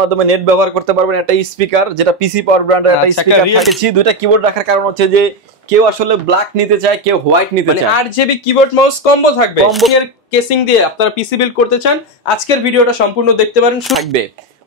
মাধ্যমে নেট ব্যবহার করতে পারবেন। একটা স্পিকার যেটা পিসি পাওয়ার ব্র্যান্ডের একটা স্পিকার রেখেছি। দুইটা কিবোর্ড রাখার কারণ হচ্ছে যে কেউ আসলে ব্ল্যাক নিতে চায়, কেউ হোয়াইট নিতে চায়। মানে 8 জিবি কিবোর্ড মাউস কম্বো থাকবে। এর কেসিং দিয়ে আপনারা পিসি বিল্ড করতে চান, আজকের ভিডিওটা সম্পূর্ণ দেখতে পারেন। থাকবে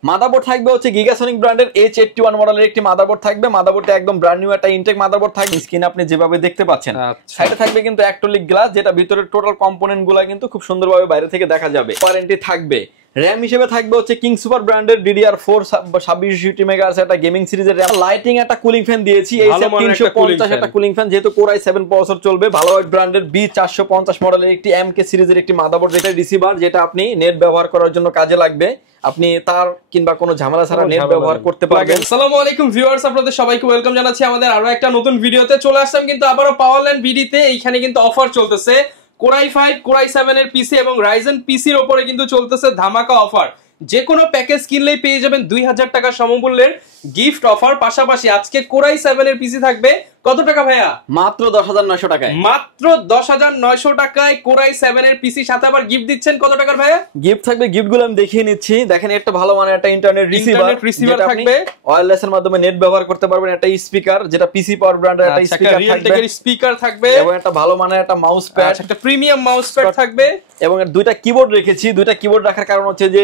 মাদারবোর্ড থাকবে হচ্ছে গিগাসনিক ব্র্যান্ডের H81 মডেলের একটি মাদারবোর্ড থাকবে। মাদারবোর্ডটা একদম ব্র্যান্ড নিউ একটা ইনটেক মাদারবোর্ড থাকবে। স্ক্রিনে আপনি যেভাবে দেখতে পাচ্ছেন সাইডে থাকবে কিন্তু অ্যাক্রিলিক গ্লাস, যেটা ভিতরের টোটাল কম্পোনেন্ট গুলা কিন্তু খুব সুন্দরভাবে বাইরে থেকে দেখা যাবে। ওয়ারেন্টি থাকবে। র‍্যাম হিসেবে থাকবে হচ্ছে কিং সুপার ব্র্যান্ডের DDR4 26 মেগাহার্জ একটা গেমিং সিরিজের র‍্যাম। লাইটিং একটা কুলিং ফ্যান দিয়েছি, এই 350 একটা কুলিং ফ্যান, যেহেতু Core i7 প্রসেসর চলবে। ভালোওয়াইড ব্র্যান্ডের B450 মডেলের একটি MK সিরিজের একটি মাদারবোর্ড, যেটা রিসিভার, যেটা আপনি নেট ব্যবহার করার জন্য কাজে লাগবে। আপনি তার কিংবা কোনো ঝামেলা ছাড়া নেট ব্যবহার করতে পারবেন। আসসালামু আলাইকুম ভিউয়ার্স, আপনাদের সবাইকে ওয়েলকাম জানাচ্ছি আমাদের আরো একটা নতুন ভিডিওতে। চলে আসলাম কিন্তু আবারো পাওয়ারল্যান্ড বিডিতে। এইখানে কিন্তু অফার চলতেছে Core i5, Core i7 এর পিসি এবং Ryzen পিসির উপরে কিন্তু চলতেছে ধামাকা অফার। যে কোনো প্যাকেজ কিনলেই পেয়ে যাবেন 2000 টাকা সমমূল্যের গিফট অফার। পাশাপাশি আজকে Core i7 এর পিসি থাকবে কত টাকা ভাইয়া? মাত্র 10,900 টাকায়। মাত্র 10,900 টাকায় Core i7 এর পিসি, সাথে আবার গিফট দিচ্ছেন কত টাকার ভাইয়া? গিফট থাকবে, গিফটগুলো আমি দেখিয়ে নিচ্ছি। দেখেন, একটা ভালো মানের একটা ইন্টারনেট রিসিভার থাকবে, ওয়্যারলেস এর মাধ্যমে নেট ব্যবহার করতে পারবেন। একটা স্পিকার যেটা পিসি পাওয়ার ব্র্যান্ডের একটা স্পিকার থাকবে, স্পিকার থাকবে, এবং একটা ভালো মানের একটা মাউস প্যাড, একটা প্রিমিয়াম মাউস প্যাড থাকবে, এবং দুইটা কিবোর্ড রেখেছি। দুইটা কিবোর্ড রাখার কারণ হচ্ছে যে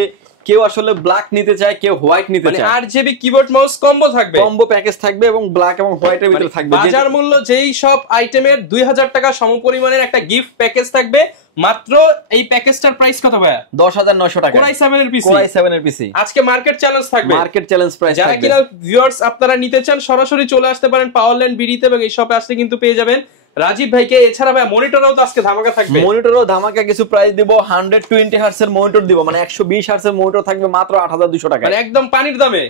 কেউ আসলে ব্ল্যাক নিতে চায়, কেউ হোয়াইট নিতে চায়। 8 জিবি কিবোর্ড মাউস কম্বো থাকবে, কম্বো প্যাকেজ থাকবে, এবং ব্ল্যাক এবং হোয়াইটের ভিতরে থাকবে। বাজার মূল্য যেই সব আইটেমের 2000 টাকা সমপরিমাণের একটা গিফট প্যাকেজ থাকবে। মাত্র এই প্যাকেজটার প্রাইস কত ভাইয়া? 10,900 টাকা। Core i7 এর পিসি, Core i7 এর পিসি আজকে মার্কেট চ্যালেঞ্জ থাকবে, মার্কেট চ্যালেঞ্জ প্রাইস থাকবে। যারা কিনা ভিউয়ার্স আপনারা নিতে চান সরাসরি চলে আসতে পারেন পাওয়ারল্যান্ড বিডিতে, এবং এই শপে আসলে কিন্তু পেয়ে যাবেন রাজীব ভাইকে। এছাড়া ভাই মনিটরও তো আজকে ধামাকা থাকবে। মনিটরও ধামাকা কিছু প্রাইস দিব। 120 হার্টজ এর মনিটর দিব, মানে 120 হার্টজ এর মনিটর থাকবে মাত্র 8,200 টাকা। মানে একদম পানির দামে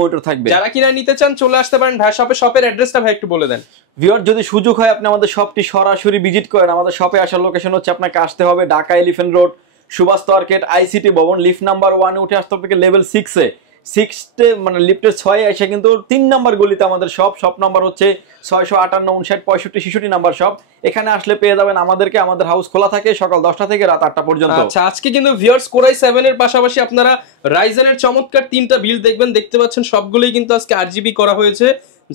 মনিটর থাকবে। যারা কিনা নিতে চান চলে আসতে পারেন ভাই শপে। শপের অ্যাড্রেসটা ভাই একটু বলে দেন। ভিউয়ার, যদি সুযোগ হয় আপনি আমাদের শপটি সরাসরি ভিজিট করেন। আমাদের শপে আসার লোকেশন হচ্ছে, আপনাকে আসতে হবে Dhaka elephant road, Subhash market, ICT Bhaban, lift number 1 এ উঠে আসতে হবে লেভেল 6 এ। 6 মানে লিফটের 6 এ এসে কিন্তু 3 নাম্বার গলিতে আমাদের শপ নাম্বার হচ্ছে 658, 59, 65, 66 নাম্বার শপ। এখানে আসলে পেয়ে যাবেন আমাদেরকে। আমাদের হাউস খোলা থাকে সকাল 10টা থেকে রাত 8টা পর্যন্ত। আচ্ছা, আজকে কিন্তু ভিউয়ার্স Core i7 এর পাশাপাশি আপনারা Ryzen এর চমৎকার 3টা বিল্ড দেখবেন। দেখতে পাচ্ছেন সবগুলোই কিন্তু আজকে 8GB করা হয়েছে।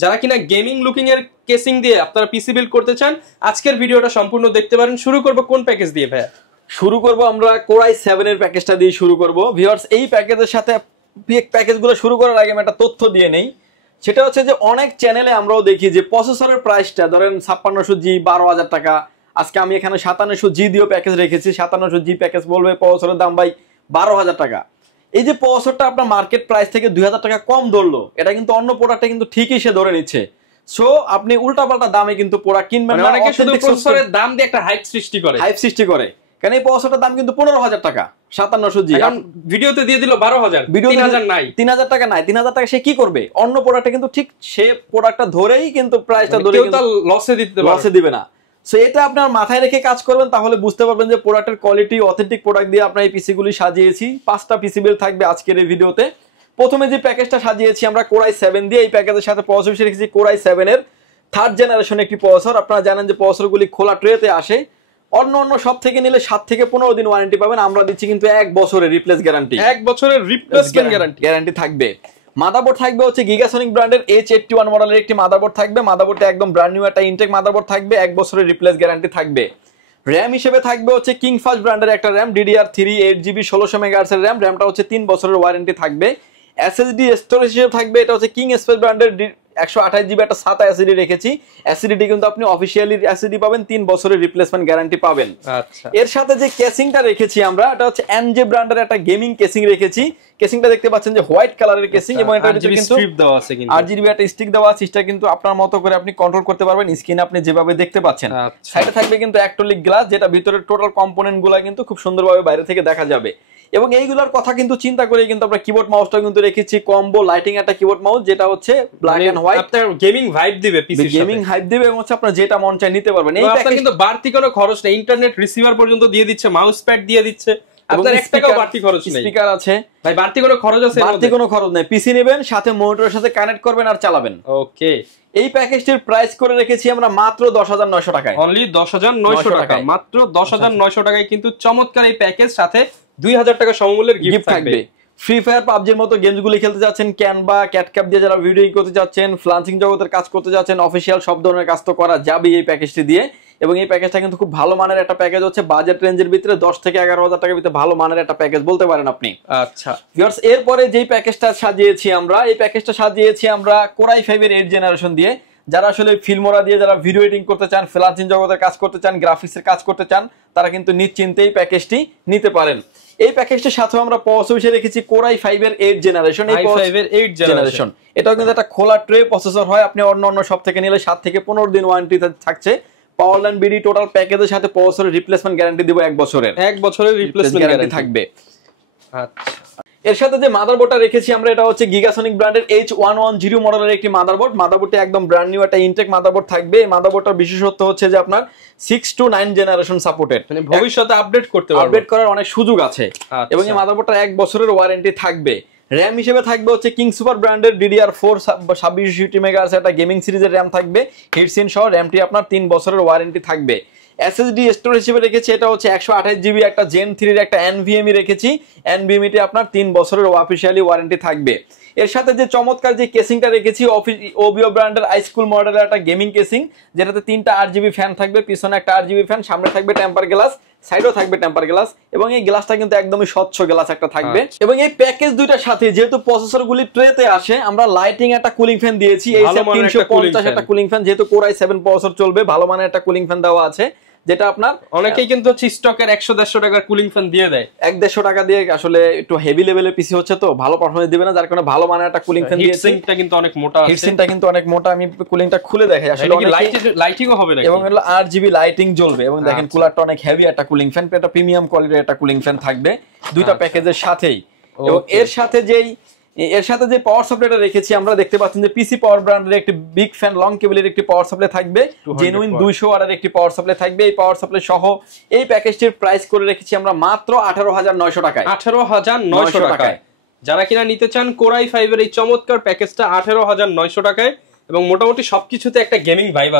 যারা কিনা গেমিং লুকিং এর কেসিং দিয়ে আপনারা পিসি বিল্ড করতে চান, আজকের ভিডিওটা সম্পূর্ণ দেখতে পারেন। শুরু করব কোন প্যাকেজ দিয়ে ভাইয়া? শুরু করব আমরা Core i7 এর প্যাকেজটা দিয়ে শুরু করব। ভিউয়ার্স, এই প্যাকেজের সাথে প্যাকেজগুলো শুরু করার আগে আমি একটা তথ্য দিয়ে নেই। সেটা হচ্ছে যে অনেক চ্যানেলে আমরাও দেখি যে প্রসেসরের প্রাইসটা ধরেন 5600G 12,000 টাকা। আজকে আমি এখানে 5700G দিয়েও প্যাকেজ রেখেছি। 5700G প্যাকেজ বলবে প্রসেসরের দাম ভাই 12,000 টাকা। এই যে প্রসেসরটা আপনার মার্কেট প্রাইস থেকে 2000 টাকা কম ধরলো, এটা কিন্তু অন্য প্রোডাক্টে কিন্তু ঠিকই সে ধরে নিচ্ছে। সো আপনি উল্টাপাল্টা দামে কিন্তু প্রোডাক্ট কিনবেন না। অনেকে শুধু প্রসেসরের দাম দিয়ে একটা হাইপ সৃষ্টি করে। কারণ এই প্রসেসরটার দাম কিন্তু 15,000 টাকা 5700G। এখন ভিডিওতে দিয়ে দিল 12,000, 3,000 নাই, 3,000 টাকা নাই। 3,000 টাকা সে কি করবে? অন্য প্রোডাক্টে কিন্তু ঠিক সে প্রোডাক্টটা ধরেই কিন্তু প্রাইসটা ধরে কেউ তো লসে দিবে না। সো এটা আপনার মাথায় রেখে কাজ করবেন, তাহলে বুঝতে পারবেন যে প্রোডাক্টের কোয়ালিটি অথেন্টিক প্রোডাক্ট দিয়ে আপনার এই পিসিগুলি সাজিয়েছি। 5টা পিসি বিল থাকবে আজকের এই ভিডিওতে। প্রথমে যে প্যাকেজটা সাজিয়েছি আমরা Core i7 দিয়ে, এই প্যাকেজের সাথে প্রসেসর রেখেছি Core i7 এর 3rd জেনারেশন একটি প্রসেসর। আপনারা জানেন যে প্রসেসরগুলি খোলা ট্রেতে আসে। অন্য সব থেকে নিলে 7 থেকে 15 দিন ওয়ারেন্টি পাবেন। আমরা দিচ্ছি কিন্তু 1 বছরের রিপ্লেস গ্যারান্টি। 1 বছরের রিপ্লেসমেন্ট গ্যারান্টি থাকবে। মাদারবোর্ড থাকবে হচ্ছে গিগাসনিক ব্র্যান্ডের H81 মডেলের একটি মাদারবোর্ড থাকবে। মাদারবোর্ডটা একদম ব্র্যান্ড নিউ একটা ইনটেক মাদারবোর্ড থাকবে। 1 বছরের রিপ্লেস গ্যারান্টি থাকবে। র‍্যাম হিসেবে থাকবে হচ্ছে কিংফাস্ট ব্র্যান্ডের একটা র‍্যাম DDR3 8GB 16 মেগাহার্জ এর র‍্যাম। র‍্যামটা হচ্ছে 3 বছরের ওয়ারেন্টি থাকবে। SSD স্টোরেজ হিসেবে থাকবে, এটা হচ্ছে কিং স্পেস ব্র্যান্ডের 128GB একটা SATA SSD রেখেছি। SSD কিন্তু আপনি অফিশিয়ালি SSD পাবেন, 3 বছরের রিপ্লেসমেন্ট গ্যারান্টি পাবেন। আচ্ছা, এর সাথে যে কেসিংটা রেখেছি আমরা, এটা হচ্ছে NJ ব্র্যান্ডের একটা গেমিং কেসিং রেখেছি। কেসিংটা দেখতে পাচ্ছেন যে হোয়াইট কালারের কেসিং, এবং এটা কিন্তু স্ট্রিপ দেওয়া আছে, কিন্তু RGB একটা স্টিক দেওয়া আছে। এটা কিন্তু আপনার মতো করে আপনি কন্ট্রোল করতে পারবেন। স্ক্রিনে আপনি যেভাবে দেখতে পাচ্ছেন সাইডে থাকবে কিন্তু অ্যাক্রিলিক গ্লাস, যেটা ভিতরের টোটাল কম্পোনেন্ট গুলা কিন্তু খুব সুন্দরভাবে বাইরে থেকে দেখা যাবে। এবং এইগুলোর কথা কিন্তু চিন্তা করে কিন্তু আমরা কিবোর্ড মাউসটা কিন্তু রেখেছি কম্বো লাইটিং একটা কিবোর্ড মাউস, যেটা হচ্ছে ব্ল্যাক এন্ড হোয়াইট। আপনার গেমিং ভাইব দিবে, পিসির সাথে গেমিং হাইপ দিবে, এবং হচ্ছে আপনারা যেটা মন চায় নিতে পারবেন। এই প্যাকেজ কিন্তু বাড়তি কোনো খরচ নেই। ইন্টারনেট রিসিভার পর্যন্ত দিয়ে দিচ্ছে, মাউস প্যাড দিয়ে দিচ্ছে, আপনার 1 টাকাও বাড়তি খরচ নেই। স্পিকার আছে ভাই, বাড়তি কোনো খরচ আছে? বাড়তি কোনো খরচ নেই। পিসি নেবেন, সাথে মনিটরের সাথে কানেক্ট করবেন আর চালাবেন। ওকে, এই প্যাকেজটির প্রাইস করে রেখেছি আমরা মাত্র 10,900 টাকায়। অনলি 10,900 টাকা। মাত্র 10,900 টাকায় কিন্তু চমৎকার এই প্যাকেজ, সাথে 2000 টাকা সমমূল্যের গিফট থাকবে। ফ্রি ফায়ার পাবজির মতো গেমসগুলো খেলতে যাচ্ছেন, ক্যানভা ক্যাটক্যাপ দিয়ে যারা ভিডিও করতে যাচ্ছেন, ফ্লান্সিং জগতের কাজ করতে যাচ্ছেন, অফিসিয়াল সব ধরনের কাজ তো করা যাবে এই প্যাকেজটি দিয়ে। এবং এই প্যাকেজটা কিন্তু খুব ভালো মানের একটা প্যাকেজ হচ্ছে, বাজেট রেঞ্জের ভিতরে 10 থেকে 11,000 টাকার ভিতরে ভালো মানের একটা প্যাকেজ বলতে পারেন আপনি। আচ্ছা ভিউয়ার্স, এরপরে যেই প্যাকেজটা সাজিয়েছি আমরা, এই প্যাকেজটা সাজিয়েছি আমরা কোরাই 5 এর 8 জেনারেশন দিয়ে। যারা আসলে ফিল্মোরা দিয়ে যারা ভিডিও এডিটিং করতে চান, ফ্রিল্যান্সিং জগতের কাজ করতে চান, গ্রাফিক্সের কাজ করতে চান, তারা কিন্তু নিশ্চিন্তে এই প্যাকেজটি নিতে পারেন। এই প্যাকেজটির সাথে আমরা প্রসেসর হিসেবে রেখেছি কোরাই 5 এর 8 জেনারেশন। এই 5 এর 8 জেনারেশন এটাও কিন্তু একটা খোলা ট্রে প্রসেসর হয়। আপনি অন্য সব থেকে নিলে 7 থেকে 15 দিন ওয়ারেন্টি থাকছে। পাওয়ারল্যান্ড বিডি টোটাল প্যাকেজের সাথে প্রসেসরের রিপ্লেসমেন্ট গ্যারান্টি দিব 1 বছরের। 1 বছরের রিপ্লেসমেন্ট গ্যারান্টি থাকবে। আচ্ছা, এর সাথে যে মাদারবোর্ডটা রেখেছি আমরা, এটা হচ্ছে গিগাসনিক ব্র্যান্ডের H110 মডেলের একটি মাদারবোর্ড। মাদারবোর্ডটা একদম ব্র্যান্ড নিউ একটা ইনটেক মাদারবোর্ড থাকবে। এই মাদারবোর্ডটার বিশেষত্ব হচ্ছে যে আপনার 6 to 9 জেনারেশন সাপোর্টেড, মানে ভবিষ্যতে আপডেট করতে পারবে, আপডেট করার অনেক সুযোগ আছে। এবং এই মাদারবোর্ডটা 1 বছরের ওয়ারেন্টি থাকবে। র‍্যাম হিসেবে থাকবে হচ্ছে কিং সুপার ব্র্যান্ডের DDR4 26GB মেগাহার্জ একটা গেমিং সিরিজের র‍্যাম থাকবে, হিটসিন সহ। র‍্যামটি আপনার 3 বছরের ওয়ারেন্টি থাকবে। SSD স্টোরেজ হিসেবে রেখেছি, এটা হচ্ছে 128GB একটা Gen 3 এর একটা NVMe রেখেছি। NVMe টি আপনার 3 বছরের অফিশিয়ালি ওয়ারেন্টি থাকবে। এর সাথে যে চমৎকার যে কেসিংটা রেখেছি, ওবিও ব্র্যান্ডের আইস্কুল মডেলের একটা গেমিং কেসিং, যেটাতে 3টা 8GB ফ্যান থাকবে, পিছনে একটা 8GB ফ্যান, সামনে থাকবে টেম্পার গ্লাস, সাইডেও থাকবে টেম্পার গ্লাস। এবং এই গ্লাসটা কিন্তু একদমই স্বচ্ছ গ্লাস একটা থাকবে। এবং এই প্যাকেজ দুইটার সাথে যেহেতু প্রসেসরগুলি ট্রেতে আসে, আমরা লাইটিং একটা কুলিং ফ্যান দিয়েছি। এই 350 একটা কুলিং ফ্যান, যেহেতু কোরাই 7 প্রসেসর চলবে, ভালো মানের একটা কুলিং ফ্যান দেওয়া আছে, যেটা আপনার অনেকেই কিন্তু স্টকের 100-150 টাকার কুলিং ফ্যান দিয়ে দেয়। 150 টাকা দিয়ে আসলে একটু হেভি লেভেলের পিসি হচ্ছে, তো ভালো পারফরম্যান্স দিবে না, যার কারণে ভালো মানের একটা কুলিং ফ্যান দিয়েছি। হিটসিংটা কিন্তু অনেক মোটা আছে, হিটসিংটা কিন্তু অনেক মোটা। আমি কুলিংটা খুলে দেখাই আসলে, লাইটিংও হবে নাকি, এবং হলো 8GB লাইটিং জ্বলবে। এবং দেখেন কুলারটা অনেক হেভি একটা কুলিং ফ্যান, এটা প্রিমিয়াম কোয়ালিটির একটা কুলিং ফ্যান থাকবে দুইটা প্যাকেজের সাথেই। এবং এর সাথে যে পাওয়ার সাপ্লাইটা রেখেছি আমরা, দেখতে পাচ্ছেন যে পিসি পাওয়ার ব্র্যান্ডের একটি বিগ ফ্যান লং কেবলের একটি পাওয়ার সাপ্লাই থাকবে, জেনুইন 200 ওয়াটের একটি পাওয়ার সাপ্লাই থাকবে। এই পাওয়ার সাপ্লাই সহ এই প্যাকেজটির প্রাইস করে রেখেছি আমরা মাত্র 18,900 টাকায়। 18,900 টাকায় যারা কিনা নিতে চান কোরাই 5 এর এই চমৎকার প্যাকেজটা 18,900 টাকায়। এবং মোটামুটি সবকিছুতে একটা গেমিং ভাইব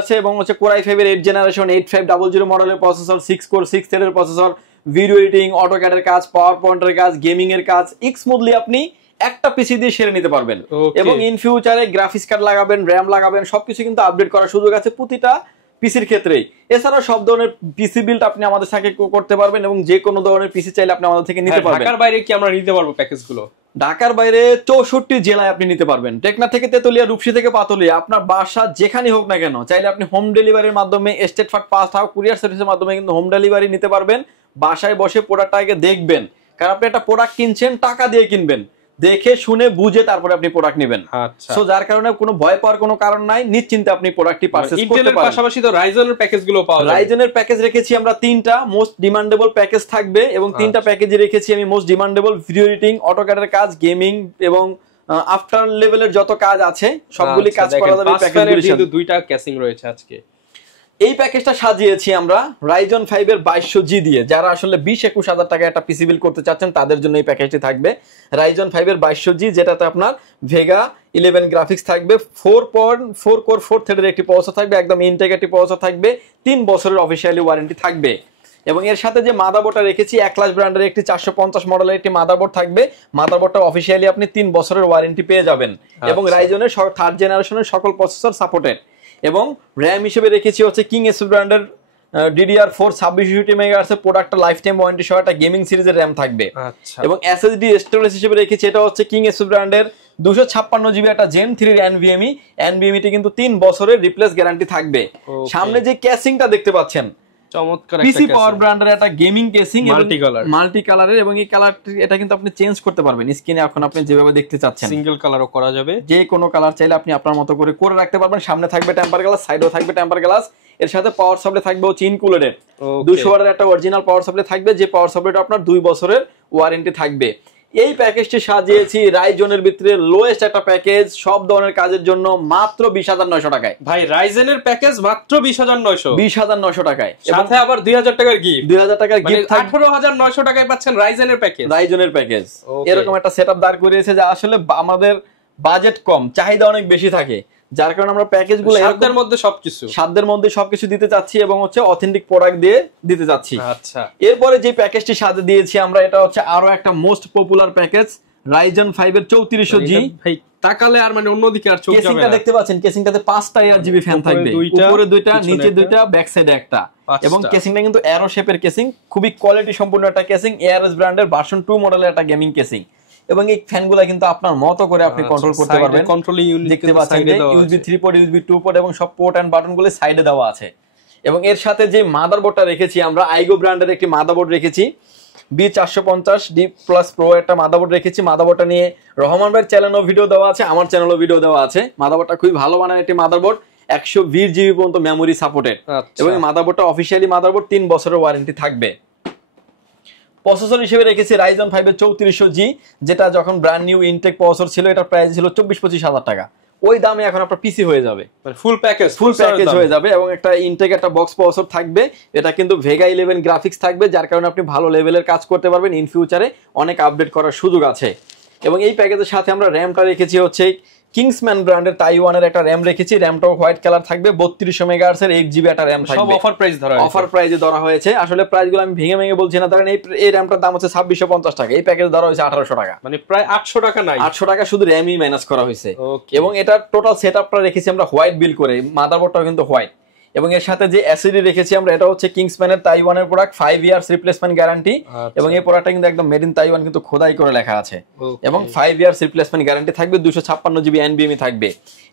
আছে, এবং হচ্ছে কোরাই 5 এর 8 জেনারেশন 8500 মডেলের প্রসেসর, 6 কোর 6 থ্রেডের প্রসেসর, ভিডিও এডিটিং, অটোক্যাডের কাজ, পাওয়ার পয়েন্টের কাজ, গেমিং এর কাজ স্মুথলি আপনি একটা পিসি দিয়ে সেরে নিতে পারবেন। এবং ইন ফিউচারে গ্রাফিক্স কার্ড লাগাবেন, র‍্যাম লাগাবেন, সবকিছু কিন্তু আপডেট করার সুযোগ আছে প্রতিটা পিসির ক্ষেত্রেই। এছাড়া সব ধরনের পিসি বিল্ড আপনি আমাদের সাথে করতে পারবেন, এবং যে কোনো ধরনের পিসি চাইলে আপনি আমাদের থেকে নিতে পারবেন। ঢাকার বাইরে কি আমরা নিতে পারবো প্যাকেজগুলো? ঢাকার বাইরে 64 জেলায় আপনি নিতে পারবেন। টেকনা থেকে তেতুলিয়া, রূপসী থেকে পাতুলিয়া, আপনার বাসা যেখানে হোক না কেন, চাইলে আপনি হোম ডেলিভারির মাধ্যমে, state fast fast house courier সার্ভিসের মাধ্যমে কিন্তু হোম ডেলিভারি নিতে পারবেন। বাসায় বসে প্রোডাক্টটাকে দেখবেন, কারণ আপনি একটা প্রোডাক্ট কিনছেন, টাকা দিয়ে কিনবেন, দেখে শুনে বুঝে তারপরে আপনি প্রোডাক্ট নেবেন। সো যার কারণে কোনো ভয় পাওয়ার কোনো কারণ নাই, নিশ্চিন্তে আপনি প্রোডাক্টটি পারচেজ করতে পারেন। পাশাপাশি তো রাইজনের প্যাকেজগুলো পাওয়া যায়। রাইজনের প্যাকেজ রেখেছি আমরা 3টা মোস্ট ডিমান্ডেবল প্যাকেজ থাকবে, এবং 3টা প্যাকেজে রেখেছি আমি মোস্ট ডিমান্ডেবল ভিডিও এডিটিং, অটোক্যাডের কাজ, গেমিং এবং আফটার লেভেলের যত কাজ আছে সবগুলি কাজ করা যাবে প্যাকেজগুলির সাথে। দুইটা ক্যাসিং রয়েছে আজকে। এই প্যাকেজটা সাজিয়েছি আমরা Ryzen 5 এর 2200G দিয়ে। যারা আসলে 20-21 হাজার টাকা একটা পিসি বিল করতে চাচ্ছেন, তাদের জন্য এই প্যাকেজটি থাকবে। Ryzen 5 এর 2200G, যেটাতে আপনার Vega 11 গ্রাফিক্স থাকবে, 4.4 কোর 4 থ্রেডের একটি প্রসেসর থাকবে, একদম ইনটেক একটি প্রসেসর থাকবে, 3 বছরের অফিশিয়ালি ওয়ারেন্টি থাকবে। এবং এর সাথে যে মাদারবোর্ডটা রেখেছি, একলাস ব্র্যান্ডের একটি 450 মডেলের একটি মাদারবোর্ড থাকবে। মাদারবোর্ডটা অফিশিয়ালি আপনি 3 বছরের ওয়ারেন্টি পেয়ে যাবেন। এবং রাইজনের 3rd জেনারেশনের সকল প্রসেসর সাপোর্টেড। এবং র‍্যাম হিসেবে রেখেছি হচ্ছে কিং এস ব্র্যান্ডের DDR4 26GB মেগাহার্জের প্রোডাক্টটা লাইফ টাইম ওয়ারেন্টি সহ একটা গেমিং সিরিজের র‍্যাম থাকবে। এবং SSD স্টোরেজ হিসেবে রেখেছি, এটা হচ্ছে কিং এস ব্র্যান্ডের 256GB একটা Gen 3 এর NVMe টি কিন্তু 3 বছরের রিপ্লেস গ্যারান্টি থাকবে। সামনে যে ক্যাসিংটা দেখতে পাচ্ছেন, চমৎকার পিসি পাওয়ার ব্র্যান্ডের একটা গেমিং কেসিং, মাল্টি কালারের, এবং এই কালারটি এটা কিন্তু আপনি চেঞ্জ করতে পারবেন স্ক্রিনে। এখন আপনি যেভাবে দেখতে চাচ্ছেন সিঙ্গেল কালারও করা যাবে, যে কোনো কালার চাইলে আপনি আপনার মতো করে রাখতে পারবেন। সামনে থাকবে টেম্পার গ্লাস, সাইডেও থাকবে টেম্পার গ্লাস। এর সাথে পাওয়ার সাপ্লাই থাকবে হচ্ছে ইনকুলেটেড 200 ওয়াটের একটা অরিজিনাল পাওয়ার সাপ্লাই থাকবে, যে পাওয়ার সাপ্লাইটা আপনার 2 বছরের ওয়ারেন্টি থাকবে। এই প্যাকেজটি সাজিয়েছি রাইজনের ভিতরে লোয়েস্ট একটা প্যাকেজ, সব ধরনের কাজের জন্য মাত্র 20,900 টাকায়। ভাই রাইজেনের প্যাকেজ মাত্র 20,900 টাকায়, সাথে আবার 2,000 টাকার গিফট। 2,000 টাকার গিফট, 18,900 টাকায় পাচ্ছেন রাইজনের প্যাকেজ। এরকম একটা সেটআপ দাঁড় করিয়েছে, যে আসলে আমাদের বাজেট কম, চাহিদা অনেক বেশি থাকে, যার কারণে আমরা প্যাকেজগুলো সাধ্যের মধ্যে সবকিছু দিতে চাচ্ছি এবং হচ্ছে অথেন্টিক প্রোডাক্ট দিয়ে দিতে চাচ্ছি। আচ্ছা, এরপরে যে প্যাকেজটি সাথে দিয়েছি আমরা, এটা হচ্ছে আরো একটা মোস্ট পপুলার প্যাকেজ, Ryzen 5 এর 3400G। ভাই তাকালে আর মানে অন্যদিকে আর চোখ যাবে না। কেসিংটা দেখতে পাচ্ছেন, কেসিংটাতে 5টা ARGB ফ্যান থাকবে, উপরে দুইটা নিচে দুইটা ব্যাক সাইডে একটা, এবং কেসিংটা কিন্তু অ্যারো শেপের কেসিং, খুবই কোয়ালিটি সম্পূর্ণ একটা কেসিং, ARS ব্র্যান্ডের ভার্সন 2 মডেলের একটা গেমিং কেসিং। এবং এই ফ্যানগুলো কিন্তু আপনার মতো করে আপনি কন্ট্রোল করতে পারবেন। কন্ট্রোলিং ইউনিট দেখতে পাচ্ছেন USB 3 পোর্ট, USB 2 পোর্ট এবং সব পোর্ট এন্ড বাটনগুলো সাইডে দেওয়া আছে। এবং এর সাথে যে মাদারবোর্ডটা রেখেছি আমরা, আইগো ব্র্যান্ডের একটি মাদারবোর্ড রেখেছি, B450D Plus Pro একটা মাদারবোর্ড রেখেছি। মাদারবোর্ডটা নিয়ে রহমান ভাইয়ের চ্যানেলেও ভিডিও দেওয়া আছে, আমার চ্যানেলেও ভিডিও দেওয়া আছে। মাদারবোর্ডটা খুবই ভালো মানের একটি মাদারবোর্ড, 120 GB পর্যন্ত মেমোরি সাপোর্টেড, এবং এই মাদারবোর্ডটা অফিশিয়ালি মাদারবোর্ড, 3 বছরের ওয়ারেন্টি থাকবে। প্রসেসর হিসেবে রেখেছি Ryzen 5 এর 3400G, যেটা যখন ব্র্যান্ড নিউ ইনটেক প্রসেসর ছিল, এটা প্রাইস ছিল 24-25 হাজার টাকা। ওই দামে এখন আপনার পিসি হয়ে যাবে, ফুল প্যাকেজ হয়ে যাবে। এবং একটা ইনটেক একটা বক্স প্রসেসর থাকবে, এটা কিন্তু Vega 11 গ্রাফিক্স থাকবে, যার কারণে আপনি ভালো লেভেলের কাজ করতে পারবেন। ইন ফিউচারে অনেক আপডেট করার সুযোগ আছে। এবং এই প্যাকেজের সাথে আমরা র্যামটা রেখেছি হচ্ছে কিংসম্যান ব্র্যান্ডের তাইওয়ানের একটা র্যাম রেখেছি। র্যামটাও হোয়াইট কালার থাকবে, 3200 মেগাহার্টজ এর 8GB একটা র্যাম থাকবে। সব অফার প্রাইসে ধরা হয়েছে। আসলে প্রাইসগুলো আমি ভেঙে বলছি না, কারণ এই র্যামটার দাম হচ্ছে 2650 টাকা, এই প্যাকেজ ধরা হয়েছে 1800 টাকা, মানে প্রায় 800 টাকা নাই, 800 টাকা শুধু র্যামই মাইনাস করা হয়েছে। এবং এটা টোটাল সেটআপটা রেখেছি আমরা হোয়াইট বিল করে, মাদারবোর্ডটাও কিন্তু হোয়াইট। এবং এর সাথে যে এসএসডি রেখেছি আমরা, এটা হচ্ছে কিংসম্যানের তাইওয়ানের প্রোডাক্ট, 5 ইয়ার্স রিপ্লেসমেন্ট গ্যারান্টি। এবং এই প্রোডাক্টটা কিন্তু একদম মেড ইন তাইওয়ান কিন্তু খোদাই করে লেখা আছে। এবং 5 ইয়ার্স রিপ্লেসমেন্ট গ্যারান্টি থাকবে, 256GB NVMe থাকবে।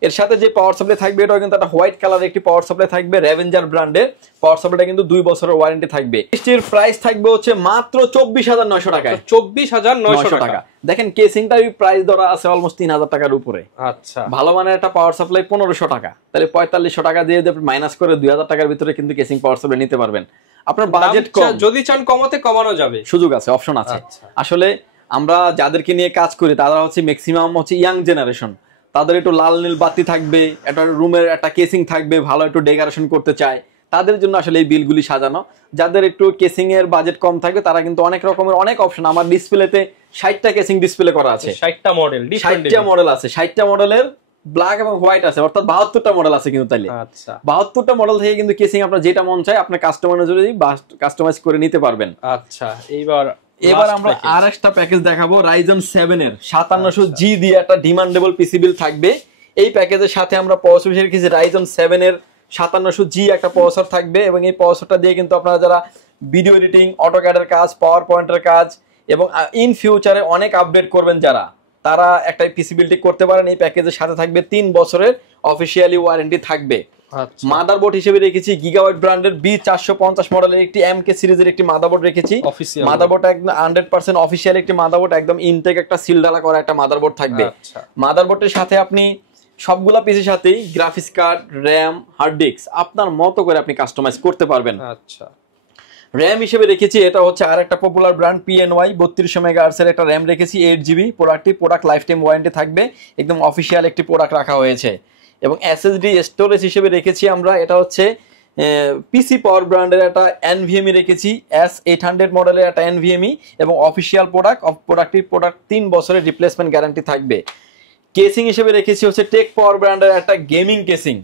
এর সাথে যে পাওয়ার সাপ্লাই থাকবে, এটাও কিন্তু একটা হোয়াইট কালার একটি পাওয়ার সাপ্লাই থাকবে, রেভেঞ্জার ব্র্যান্ডের পাওয়ার সাপ্লাইটা কিন্তু 2 বছরের ওয়ারেন্টি থাকবে। এর প্রাইস থাকবে হচ্ছে মাত্র 24900 টাকায়, 24900 টাকা। দেখেন কেসিংটার প্রাইস ধরা আছে অলমোস্ট 3000 টাকার উপরে। আচ্ছা, ভালো মানের একটা পাওয়ার সাপ্লাই 1500 টাকা, তাহলে 4500 টাকা দিয়ে মাইনাস করে 2000 টাকার ভিতরে কিন্তু কেসিং পাওয়ার সাপ্লাই নিতে পারবেন। আপনার বাজেট কম, যদি চান কমাতে কমানো যাবে, সুযোগ আছে, অপশন আছে। আসলে আমরা যাদেরকে নিয়ে কাজ করি তারা হচ্ছে ম্যাক্সিমাম হচ্ছে ইয়াং জেনারেশন, তাদের একটু লাল নীল বাতি থাকবে, একটা রুমের একটা কেসিং থাকবে, ভালো একটু ডেকোরেশন করতে চায়, তাদের জন্য আসলে এই বিলগুলি সাজানো। যাদের একটু কেসিং এর বাজেট কম থাকবে তারা কিন্তু অনেক রকমের অনেক অপশন, আমার ডিসপ্লেতে 60টা কেসিং ডিসপ্লে করা আছে, 60টা মডেল, 60টা মডেল আছে, 60টা মডেলের ব্ল্যাক এবং হোয়াইট আছে, অর্থাৎ 72টা মডেল আছে কিন্তু। তাইলে 72টা মডেল থেকে কিন্তু কেসিং আপনার যেটা মন চায় আপনি কাস্টমার অনুযায়ী কাস্টমাইজ করে নিতে পারবেন। আচ্ছা, এবার আমরা আরেকটা প্যাকেজ দেখাবো, Ryzen 7 এর 5700G দিয়ে একটা ডিমান্ডেবল পিসি বিল থাকবে। এই প্যাকেজের সাথে আমরা প্রসেসর রেখেছি Ryzen 7 এর 5700G একটা প্রসেসর থাকবে। এবং এই প্রসেসরটা দিয়ে কিন্তু আপনারা যারা ভিডিও এডিটিং, অটোক্যাডের কাজ, পাওয়ার পয়েন্টের কাজ এবং ইন ফিউচারে অনেক আপডেট করবেন যারা, তারা একটা পিসি বিল্ডিং করতে পারেন। এই প্যাকেজের সাথে থাকবে 3 বছরের অফিসিয়ালি ওয়ারেন্টি থাকবে। মাদারবোর্ড হিসেবে রেখেছি গিগাবাইট ব্র্যান্ডের B450 মডেলের একটি MK সিরিজের একটি মাদারবোর্ড রেখেছি। মাদারবোর্ডটা একদম 100% অফিসিয়াল একটি মাদারবোর্ড, একদম ইনটেক একটা সিল ঢালা করা একটা মাদারবোর্ড থাকবে। মাদারবোর্ডের সাথে আপনি সবগুলা পিসির সাথেই graphics card, RAM, hard disk আপনার মতো করে আপনি কাস্টমাইজ করতে পারবেন। আচ্ছা, র্যাম হিসেবে রেখেছি, এটা হচ্ছে আর একটা পপুলার ব্র্যান্ড PNY 3200 মেগাহার্টজ এর একটা র্যাম রেখেছি, 8GB। Product life time warranty থাকবে, একদম অফিসিয়াল একটি প্রোডাক্ট রাখা হয়েছে। এবং SSD স্টোরেজ হিসেবে রেখেছি আমরা, এটা হচ্ছে পিসি পাওয়ার ব্র্যান্ডের একটা NVMe রেখেছি, S800 মডেলের একটা NVMe, এবং অফিসিয়াল প্রোডাক্ট 3 বছরের রিপ্লেসমেন্ট গ্যারান্টি থাকবে। কেসিং হিসেবে রেখেছি হচ্ছে টেক পাওয়ার ব্র্যান্ডের একটা গেমিং কেসিং,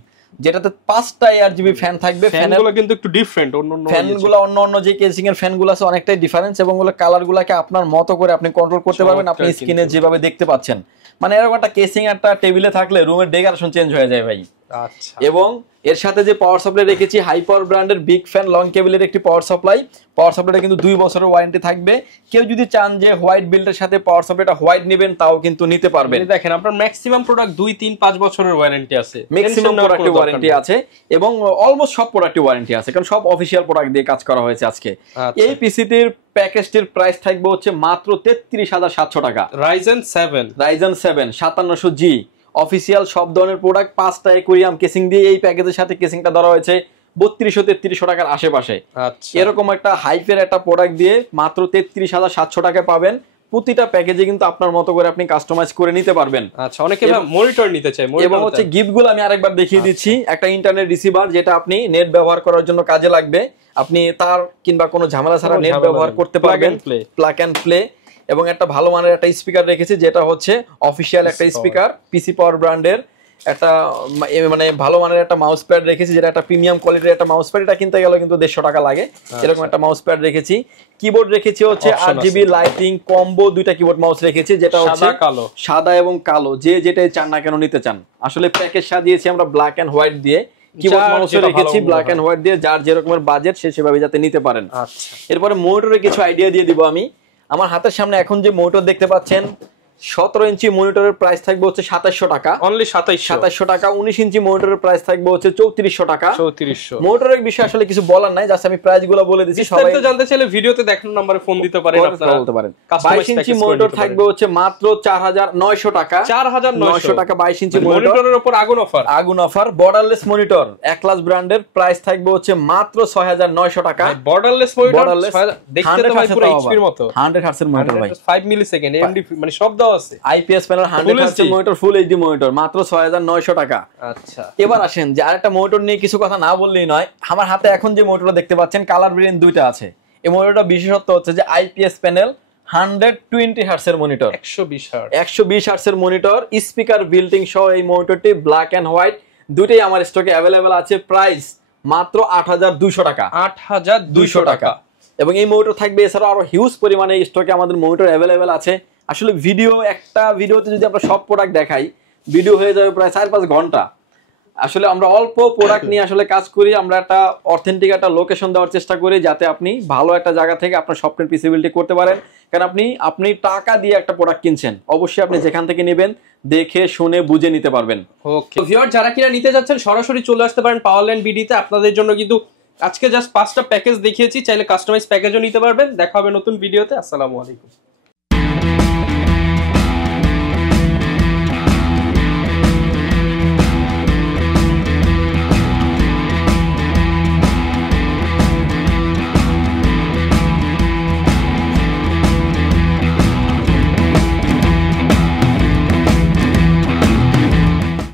যেটাতে 5টা ARGB ফ্যান থাকবে। ফ্যানগুলো কিন্তু একটু ডিফারেন্ট, ফ্যানগুলো অন্য যে কেসিং এর ফ্যানগুলো আছে অনেকটাই ডিফারেন্স, এবং ওগুলো কালারগুলোকে আপনার মতো করে আপনি কন্ট্রোল করতে পারবেন, আপনি স্ক্রিনে যেভাবে দেখতে পাচ্ছেন। মানে এরকম একটা কেসিং একটা টেবিলে থাকলে রুমের ডেকোরেশন চেঞ্জ হয়ে যায় ভাই। আচ্ছা, এবং এর সাথে যে পাওয়ার সাপ্লাই রেখেছি হাই পাওয়ার ব্র্যান্ডের বিগ ফ্যান লং কেবলের একটি পাওয়ার সাপ্লাইটা কিন্তু 2 বছরের ওয়ারেন্টি থাকবে। কেউ যদি চান যে হোয়াইট বিল্ডের সাথে পাওয়ার সাপ্লাইটা হোয়াইট নেবেন তাও কিন্তু নিতে পারবেন। দেখেন আপনার ম্যাক্সিমাম প্রোডাক্ট 2, 3, 5 বছরের ওয়ারেন্টি আছে, ম্যাক্সিমাম প্রোডাক্টে ওয়ারেন্টি আছে, এবং অলমোস্ট সব প্রোডাক্টে ওয়ারেন্টি আছে, কারণ সব অফিসিয়াল প্রোডাক্ট দিয়ে কাজ করা হয়েছে আজকে। এই পিসিটির প্যাকেজটির প্রাইস থাকবে হচ্ছে মাত্র 33700 টাকা। Ryzen 7 5700G অফিসিয়াল সব ধরনের প্রোডাক্ট 5টা অ্যাকুয়ারিয়াম কেসিং দিয়ে এই প্যাকেজের সাথে কেসিংটা ধরা হয়েছে 3200-3300 টাকার আশেপাশে। এরকম একটা হাইফের একটা প্রোডাক্ট দিয়ে মাত্র 33700 টাকায় পাবেন। প্রতিটা প্যাকেজে কিন্তু আপনার মতো করে আপনি কাস্টমাইজ করে নিতে পারবেন। আচ্ছা, অনেকে মনিটর নিতে চায়, এবং হচ্ছে গিফটগুলো আমি আরেকবার দেখিয়ে দিচ্ছি। একটা ইন্টারনেট রিসিভার, যেটা আপনি নেট ব্যবহার করার জন্য কাজে লাগবে, আপনি তার কিংবা কোনো ঝামেলা ছাড়া নেট ব্যবহার করতে পারবেন, প্লাগ এন্ড প্লে। এবং একটা ভালো মানের একটা স্পিকার রেখেছি, যেটা হচ্ছে অফিসিয়াল একটা স্পিকার পিসি পাওয়ার ব্র্যান্ডের, একটা মানে ভালো মানের একটা মাউস প্যাড রেখেছি, যেটা একটা প্রিমিয়াম কোয়ালিটির একটা মাউস প্যাড। এটা কিনতে গেলে কিন্তু 150 টাকা লাগে। এরকম একটা মাউস প্যাড রেখেছি। কিবোর্ড রেখেছি হচ্ছে RGB লাইটিং কম্বো, দুইটা কিবোর্ড মাউস রেখেছি, যেটা হচ্ছে সাদা এবং কালো, যে যেটাই চান না কেন নিতে চান। আসলে প্যাকেজ সাজিয়েছি আমরা ব্ল্যাক এন্ড হোয়াইট দিয়ে, কিবোর্ড মাউসও রেখেছি ব্ল্যাক এন্ড হোয়াইট দিয়ে, যার যেরকমের বাজেট সে সেভাবে যাতে নিতে পারেন। এরপরে মনিটরের কিছু আইডিয়া দিয়ে দিব আমি। আমার হাতের সামনে এখন যে মনিটর দেখতে পাচ্ছেন, 17 ইঞ্চি মনিটরের প্রাইস থাকবে হচ্ছে 2700 টাকা, অনলি 2700 টাকা। 19 ইঞ্চি মনিটরের প্রাইস থাকবে হচ্ছে 3400 টাকা। 3400 মনিটরের বিষয়ে আসলে কিছু বলার নাই, জাস্ট আমি প্রাইসগুলো বলে দিচ্ছি। সবাই তো জানতে চাইলে ভিডিওতে দেখানো নম্বরে ফোন দিতে পারেন, আপনারা বলতে পারেন। 22 ইঞ্চি মনিটর থাকবে হচ্ছে মাত্র 4900 টাকা, 4900 টাকা 22 ইঞ্চি মনিটরের উপর আগুন অফার। বর্ডারলেস মনিটর একলাস ব্র্যান্ডের প্রাইস থাকবে হচ্ছে মাত্র 6900 টাকা। বর্ডারলেস মনিটর দেখতে তো ভাই পুরো এইচপির মতো, 100 হার্টজ এর মনিটর ভাই, 5 মিলিসেকেন্ড এমডি মানে সব আছে। IPS panel 100 hertz monitor, full HD monitor, মাত্র 6900 টাকা। আচ্ছা, এবার আসেন যে আরেকটা মনিটর নিয়ে কিছু কথা না বললেই নয়। আমার হাতে এখন যে মনিটরটা দেখতে পাচ্ছেন, কালার ভেরিয়েন্ট দুইটা আছে। এই মনিটরটা বিশেষত্ব হচ্ছে যে আইপিএস প্যানেল 120 হার্টজ এর মনিটর, 120 হার্টজ এর মনিটর, স্পিকার বিল্টিং সহ এই মনিটরটি ব্ল্যাক এন্ড হোয়াইট দুইটাই আমার স্টকে अवेलेबल আছে। প্রাইস মাত্র 8200 টাকা, 8200 টাকা। এবং এই মনিটর থাকবে, এছাড়াও আরো হিউজ পরিমাণে স্টকে আমাদের মনিটর अवेलेबल আছে। আসলে একটা ভিডিওতে যদি আমরা সব প্রোডাক্ট দেখাই, ভিডিও হয়ে যাবে প্রায় 4-5 ঘন্টা। আসলে আমরা অল্প প্রোডাক্ট নিয়ে আসলে কাজ করি, আমরা একটা অথেন্টিক একটা লোকেশন দেওয়ার চেষ্টা করি, যাতে আপনি ভালো একটা জায়গা থেকে আপনার স্বপ্নের পিসিবিলিটি করতে পারেন। কারণ আপনি টাকা দিয়ে একটা প্রোডাক্ট কিনছেন, অবশ্যই আপনি যেখান থেকে নেবেন দেখে শুনে বুঝে নিতে পারবেন। ওকে ভিউয়ার, যারা কিনা নিতে যাচ্ছেন সরাসরি চলে আসতে পারেন পাওয়ারল্যান্ড বিডিতে। আপনাদের জন্য কিন্তু আজকে জাস্ট 5টা প্যাকেজ দেখিয়েছি, চাইলে কাস্টমাইজ প্যাকেজও নিতে পারবেন। দেখা হবে নতুন ভিডিওতে। আসসালামু আলাইকুম।